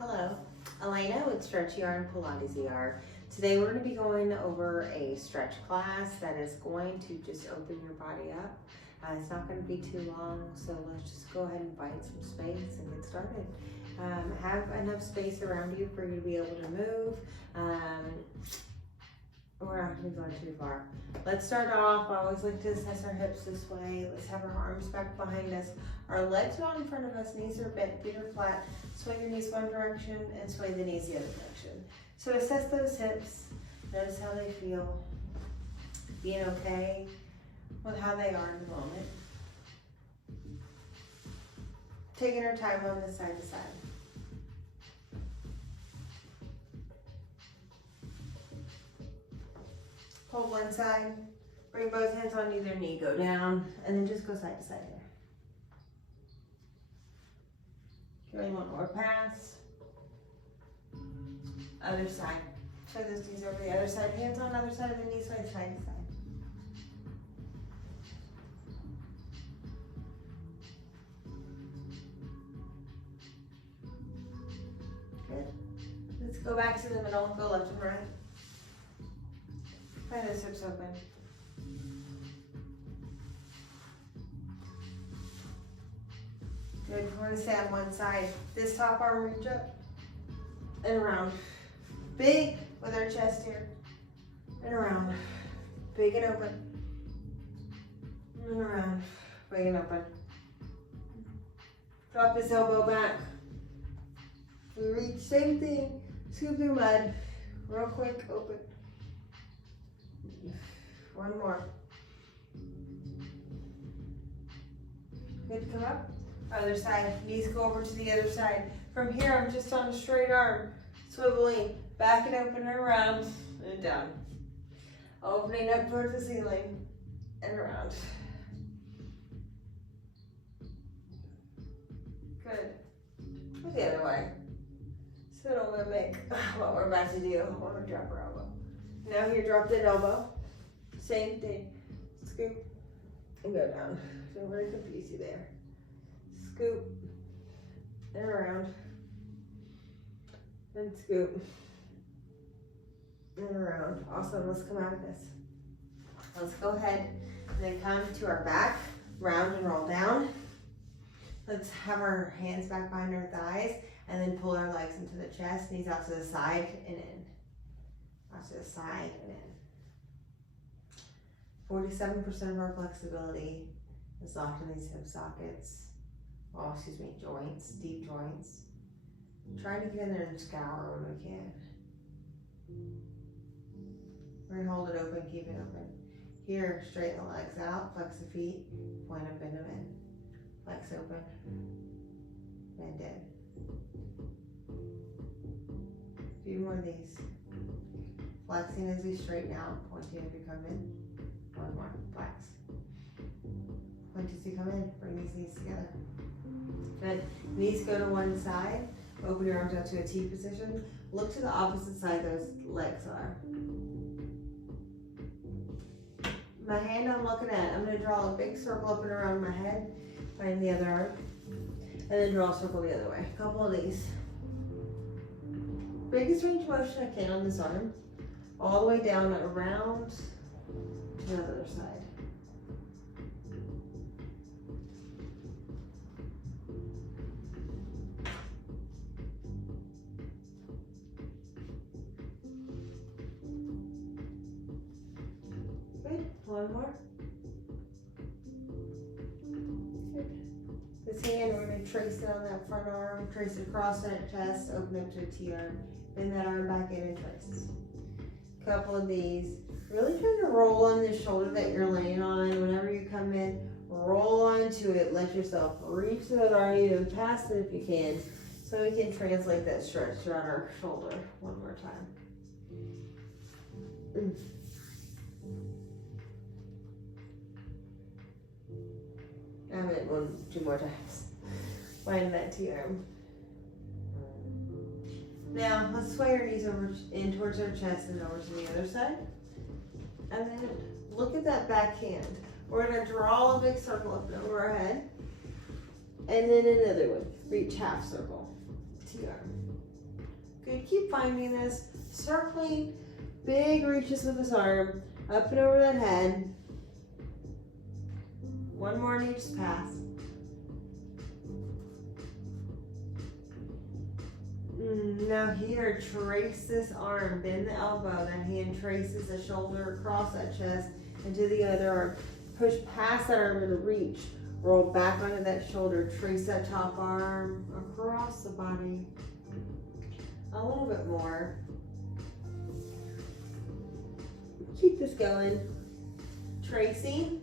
Hello, Elena with Stretch ER and Pilates ER. Today we're going to be going over a stretch class that is going to just open your body up. It's not going to be too long, so let's just go ahead and find some space and get started. Have enough space around you for you to be able to move. We're not going to be going too far. Let's start off. I always like to assess our hips this way. Let's have our arms back behind us. Our legs are out in front of us, knees are bent, feet are flat. Swing your knees one direction and sway the knees the other direction. So assess those hips. Notice how they feel. Being okay with how they are in the moment. Taking our time on this side to side. Hold one side, bring both hands on either knee, go down, and then just go side to side here. If you really want more pass. Other side. Show those knees over the other side, hands on the other side of the knee, side to side. Good. Let's go back to the middle, go left and right. Find those hips open. Good, we're gonna stay on one side. This top arm reach up and around. Big with our chest here. And around. Big and open. And around. Big and open. Drop this elbow back. We reach, same thing. Scoop through mud. Real quick, open. One more. Good, come up. Other side, knees go over to the other side. From here, I'm just on a straight arm, swiveling, back and open and around, and down. Opening up towards the ceiling, and around. Good. Go the other way. So don't mimic what we're about to do. We're gonna drop our elbow. Now here, drop that elbow. Same thing. Scoop and go down. Don't worry, confuse you there. Scoop and around. And scoop and around. Awesome. Let's come out of this. Let's go ahead and then come to our back, round and roll down. Let's have our hands back behind our thighs and then pull our legs into the chest, knees out to the side and in. Out to the side and in. 47% of our flexibility is locked in these hip sockets. Oh, excuse me, joints, deep joints. Try to get in there and scour when we can. We're gonna hold it open, keep it open. Here, straighten the legs out, flex the feet, point them, bend them in. Flex open, bend in. A few more of these. Flexing as we straighten out, pointing as we come in. One more, flex. Point as you come in, bring these knees together. Good. Knees go to one side. Open your arms up to a T position. Look to the opposite side those legs are. My hand I'm looking at, I'm going to draw a big circle up and around my head. Find the other arm. And then draw a circle the other way. A couple of these. Biggest range of motion I can on this arm. All the way down and around to the other side. One more. Good. This hand, we're going to trace it on that front arm, trace it across that chest, open up to a T arm, bend that arm back in and trace. Couple of these. Really try to roll on the shoulder that you're laying on. Whenever you come in, roll onto it. Let yourself reach that arm, even past it if you can, so we can translate that stretch throughout our shoulder one more time. Two more times. Find that T arm. Now, let's sway our knees over in towards our chest and over to the other side. And then look at that back hand. We're going to draw a big circle up and over our head. And then another one. Reach half circle. T-arm. keep finding this, circling big reaches with this arm, up and over that head. One more in each pass. Now here, trace this arm, bend the elbow, that hand traces the shoulder across that chest into the other arm. Push past that arm and reach. Roll back onto that shoulder, trace that top arm across the body. A little bit more. Keep this going. Tracing.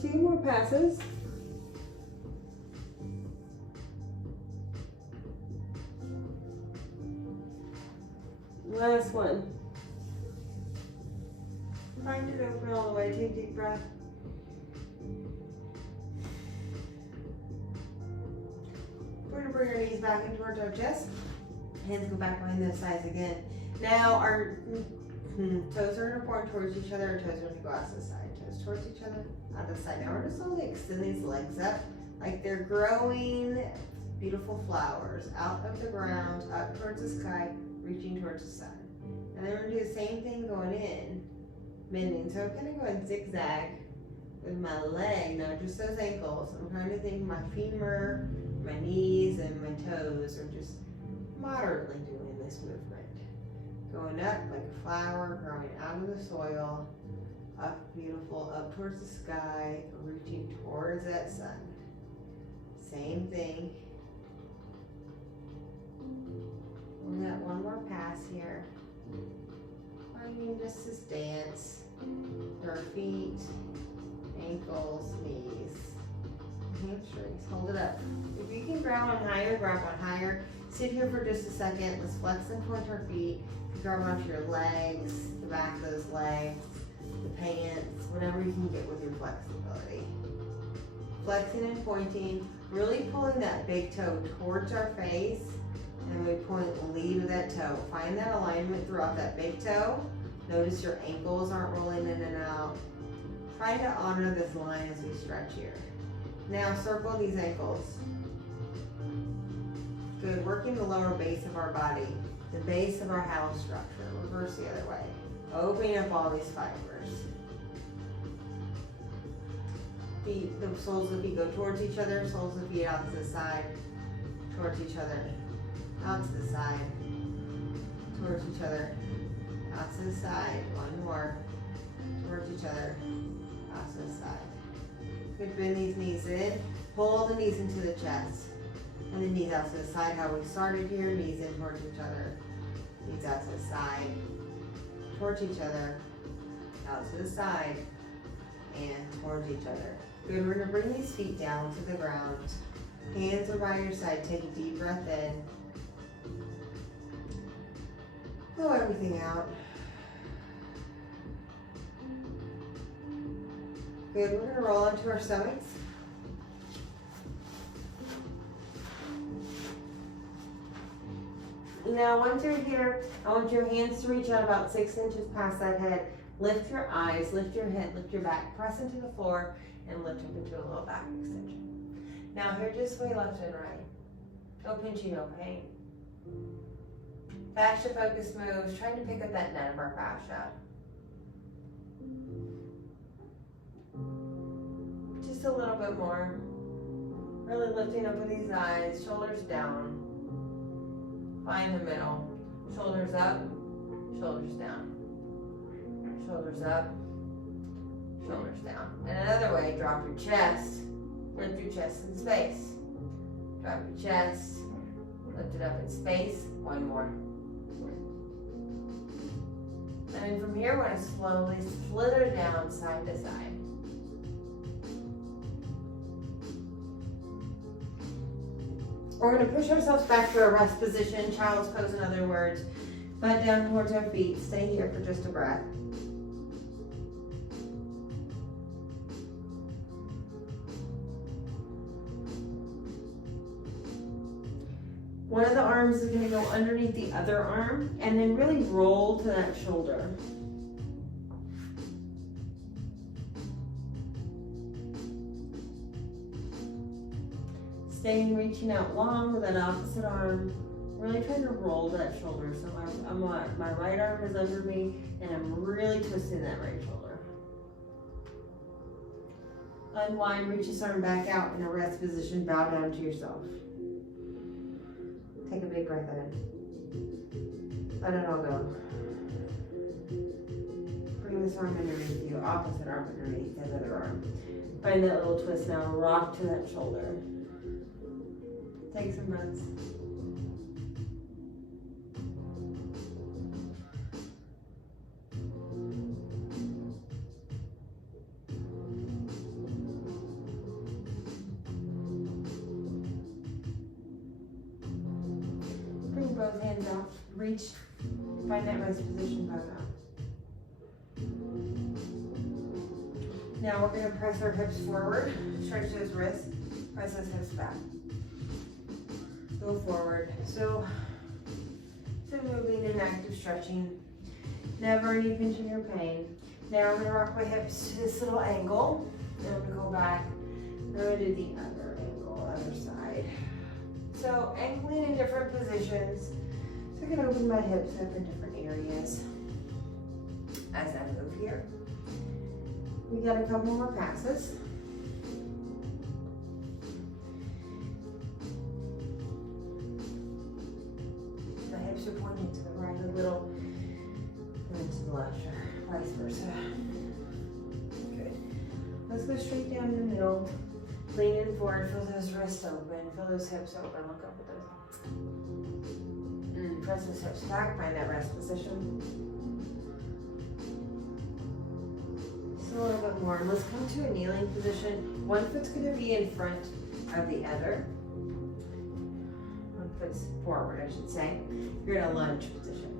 Two more passes. Last one. Find it open all the way. Take a deep breath. We're going to bring our knees back in towards our chest. Hands go back behind those sides again. Now our toes are going to point towards each other. Our toes are going to go out to the side. Toes towards each other, out to the side. Now we're just slowly extend these legs up like they're growing beautiful flowers out of the ground, up towards the sky, reaching towards the sun. And then we're going to do the same thing going in, bending. So I'm going to go in zigzag with my leg, not just those ankles. I'm trying to think my femur, my knees, and my toes are just moderately doing this movement. Going up like a flower, growing out of the soil, up beautiful, up towards the sky, reaching towards that sun. Same thing. We got one more pass here. Finding just this dance. Our feet, ankles, knees, hamstrings. Hold it up. If you can grab on higher, grab on higher. Sit here for just a second. Let's flex and point our feet. Grab onto your legs, the back of those legs, the pants, whatever you can get with your flexibility. Flexing and pointing, really pulling that big toe towards our face, and we point the lead of that toe. Find that alignment throughout that big toe. Notice your ankles aren't rolling in and out. Try to honor this line as we stretch here. Now circle these ankles. Good, working the lower base of our body, the base of our house structure. Reverse the other way. Opening up all these fibers. Feet, the soles of the feet go towards each other, soles of the feet out to the side, towards each other, out to the side, towards each other, out to the side. One more, towards each other, out to the side. Good, bend these knees in, pull the knees into the chest, and the knees out to the side. How we started here, knees in towards each other, knees out to the side, towards each other, out to the side, and towards each other. Good, we're going to bring these feet down to the ground. Hands are by your side. Take a deep breath in. Blow everything out. Good, we're going to roll onto our stomachs. Now once you're here, I want your hands to reach out about 6 inches past that head. Lift your eyes, lift your head, lift your back, press into the floor, and lift up into a little back extension. Now here, just sway left and right. No pinching, no pain. Fascia focus moves, trying to pick up that net of our fascia. Just a little bit more. Really lifting up with these eyes, shoulders down. Find the middle. Shoulders up, shoulders down. Shoulders up, shoulders down. And another way, drop your chest, lift your chest in space. Drop your chest, lift it up in space. One more. And then from here, we're going to slowly slither down side to side. We're going to push ourselves back to a rest position, child's pose in other words. Butt down towards our feet. Stay here for just a breath. One of the arms is going to go underneath the other arm and then really roll to that shoulder. Staying reaching out long with that opposite arm. Really trying to roll that shoulder. So my right arm is under me and I'm really twisting that right shoulder. Unwind, reach this arm back out in a rest position, bow down to yourself. Take a big breath in. Let it all go. Bring this arm underneath you, opposite arm underneath that other arm. Find that little twist now, rock to that shoulder. Take some breaths. Bring both hands out, reach, find that rest position, bow down. Now we're going to press our hips forward, stretch those wrists, press those hips back. Go forward. So moving and active stretching. Never any pinching or pain. Now I'm going to rock my hips to this little angle. Then I'm going to go back. I'm going to do the other angle, other side. So angling in different positions. So I can open my hips up in different areas as I move here. We got a couple more passes. The hips are pointing to the right a little, and to the left, or vice versa. Good. Let's go straight down the middle. Lean in forward, feel those wrists open, feel those hips open, look up with those. Press those hips back, find that rest position. A little bit more. Let's come to a kneeling position. One foot's going to be in front of the other. One foot's forward, I should say. You're in a lunge position.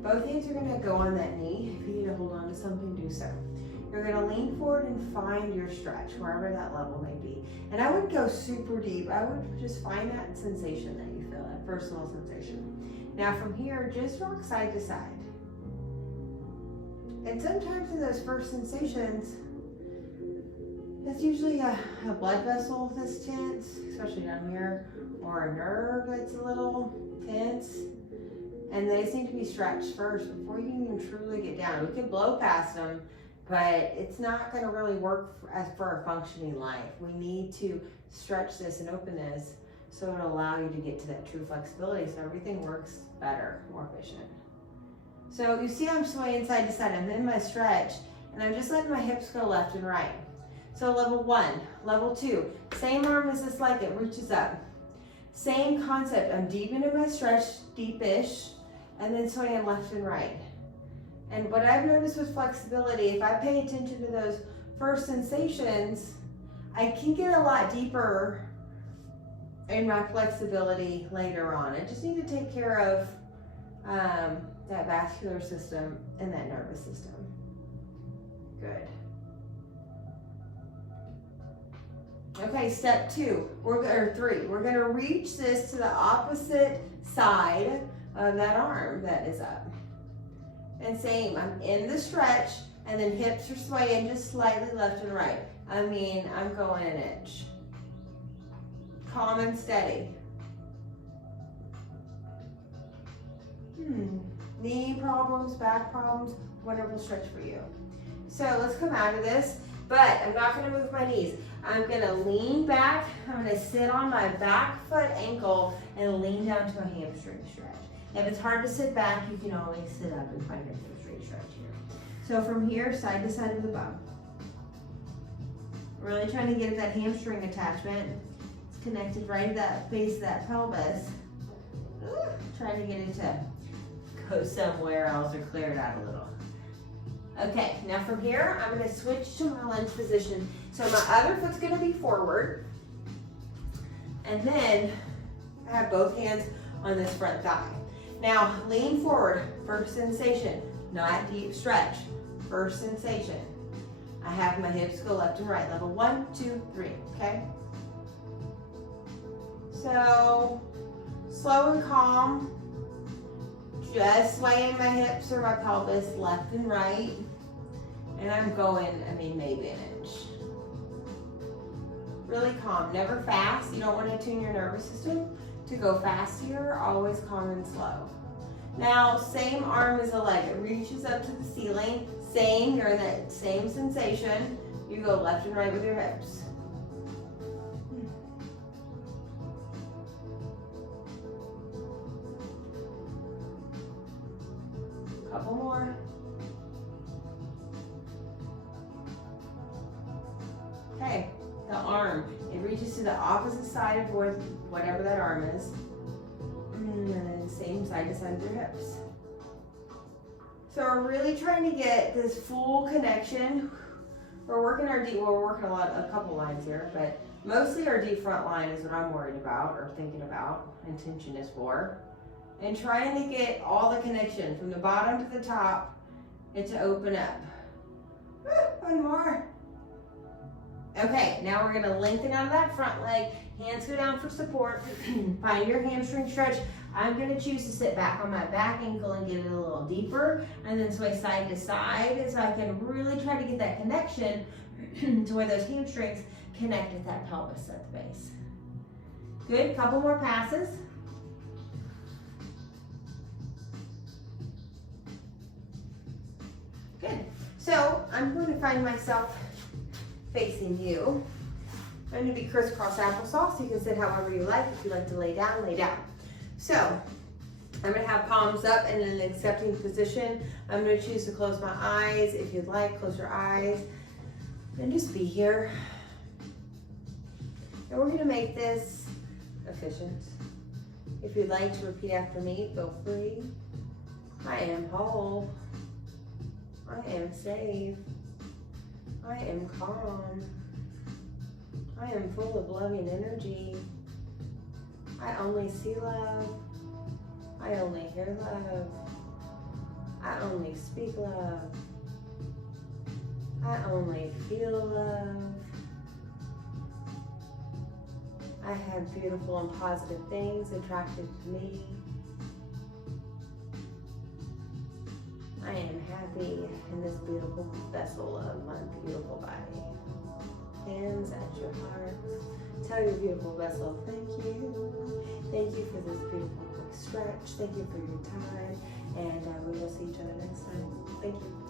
Both hands are going to go on that knee. If you need to hold on to something, do so. You're going to lean forward and find your stretch, wherever that level may be. And I wouldn't go super deep. I would just find that sensation that you feel, that personal sensation. Now from here, just rock side to side. And sometimes in those first sensations, it's usually a blood vessel that's tense, especially down here, or a nerve that's a little tense. And they just need to be stretched first before you can even truly get down. We can blow past them, but it's not going to really work for a functioning life. We need to stretch this and open this so it'll allow you to get to that true flexibility so everything works better, more efficient. So you see I'm swaying side to side. I'm in my stretch and I'm just letting my hips go left and right. So level 1, level 2, same arm as this leg, it reaches up. Same concept, I'm deep into my stretch, deepish, and then swaying left and right. And what I've noticed with flexibility, if I pay attention to those first sensations, I can get a lot deeper in my flexibility later on. I just need to take care of that vascular system and that nervous system. Good. Okay, step 2, or 3. We're gonna reach this to the opposite side of that arm that is up. And same, I'm in the stretch and then hips are swaying just slightly left and right. I mean, I'm going an inch. Calm and steady. Knee problems, back problems, wonderful stretch for you. So let's come out of this, but I'm not gonna move my knees. I'm gonna lean back, I'm gonna sit on my back foot ankle and lean down to a hamstring stretch. If it's hard to sit back, you can always sit up and find your hamstring stretch here. So from here, side to side of the bum. Really trying to get at that hamstring attachment. It's connected right to that base of that pelvis. Trying to get it to go somewhere else or clear it out a little. Okay, now from here, I'm gonna switch to my lunge position. So my other foot's gonna be forward. And then I have both hands on this front thigh. Now lean forward, first sensation, not deep stretch, first sensation. I have my hips go left and right, level 1, 2, 3, okay? So slow and calm, just swaying my hips or my pelvis left and right. And I'm going, maybe an inch. really calm, never fast. You don't want to tune your nervous system to go fast here, always calm and slow. Now, same arm as the leg, it reaches up to the ceiling, same, you're in that same sensation. You go left and right with your hips. Couple more. Okay, the arm, it reaches to the opposite side of whatever that arm is. And then same side to side with your hips. So we're really trying to get this full connection. We're working our D, we're working a couple lines here, but mostly our D front line is what I'm worried about or thinking about, intention is for. And trying to get all the connection from the bottom to the top and to open up. One more. Okay, now we're gonna lengthen out of that front leg. Hands go down for support. Find your hamstring stretch. I'm gonna choose to sit back on my back ankle and get it a little deeper, and then sway side to side so I can really try to get that connection to where those hamstrings connect with that pelvis at the base. Good, couple more passes. Good. So I'm going to find myself facing you. I'm going to be crisscross applesauce. You can sit however you like. If you like to lay down, lay down. So I'm going to have palms up in an accepting position. I'm going to choose to close my eyes. If you'd like, close your eyes and just be here. And we're going to make this efficient. If you'd like to repeat after me, feel free. I am whole. I am safe. I am calm. I am full of loving energy. I only see love. I only hear love. I only speak love. I only feel love. I have beautiful and positive things attracted to me. I am happy in this beautiful vessel of my beautiful body. Hands at your heart. Tell your beautiful vessel, thank you. Thank you for this beautiful quick stretch. Thank you for your time. And we will see each other next time. Thank you.